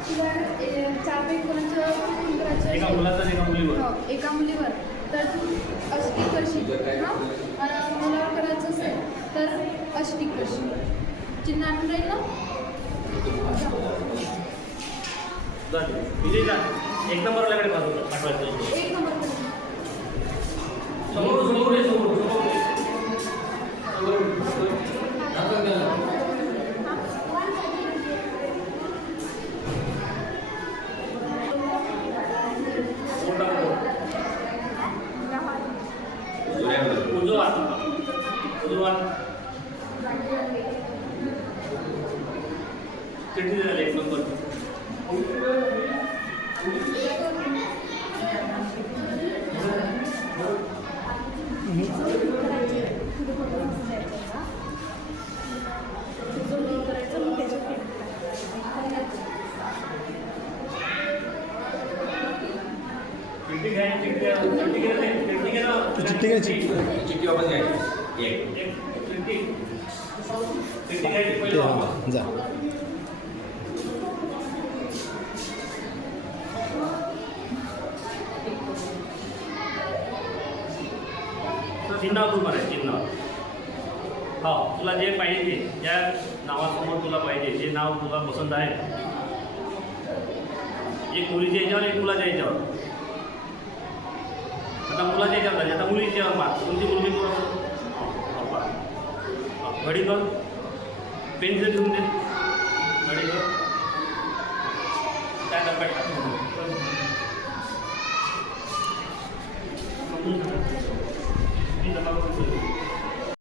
चारपैकी कोणाचं खून करायचं एका असेल, मुलाचा एका मुलीवर हो, एका मुलीवर तर तू अष्टिक करशील हां, आणि मुलावर करायचं असेल तर अष्टिक करशील. चिन्ह आठवून राहील ना. विजय जा एक नंबरकडे पाठवायचं. एक नंबर समोर समोर ये, समोर समोर ये. उजवा उजवा किती झाले एक नंबर. चिट्टी घ्यायची. चिठ्ठी वापस घ्यायची. ते हां जा. चिन्हावर तू मारायचं चिन्हावर. हो तुला जे पाहिजे ते ज्या नावासमोर तुला पाहिजे जे नाव तुला पसंत आहे, एक मुलीच्या याच्यावर एक मुलाच्या याच्यावर. आता मुलाच्या याच्यावर झाली, आता मुलीच्या याच्यावर मार. तुमची मुलगी तुला घडी कर, पेन्सिल घेऊन दे, घडी कर, त्या डब्यात टाकून डबा